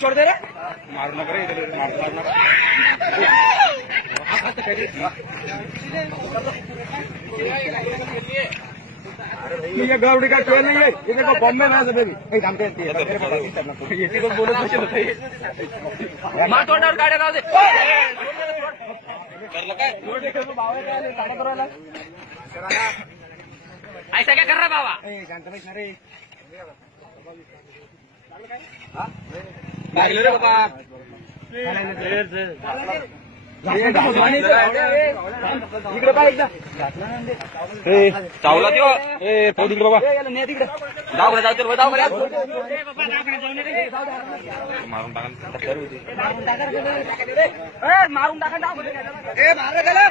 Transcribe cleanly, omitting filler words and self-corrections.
छोड़ दे रहा मारना करे मारना ये गावड़ी का ट्रेन नहीं है, ये देखो बॉम्बे में से बेबी एक काम करती है ये ठीक बोलो तो चलो मार तोड़ और गाड़ी ला दे कर लगा छोड़ दे तो बाबा क्या गाड़ी करो ऐसा क्या कर रहा बाबा ए शांत बैठ ना रे हां बाहर ले रे बाबा इकडे पाय एकदा चावला त्यो ए पाय तिकडे बाबा ने तिकडे जाऊ रे जाऊ जाऊ रे मारून टाका तर होती मारून टाका जाऊ ए मार रे गेला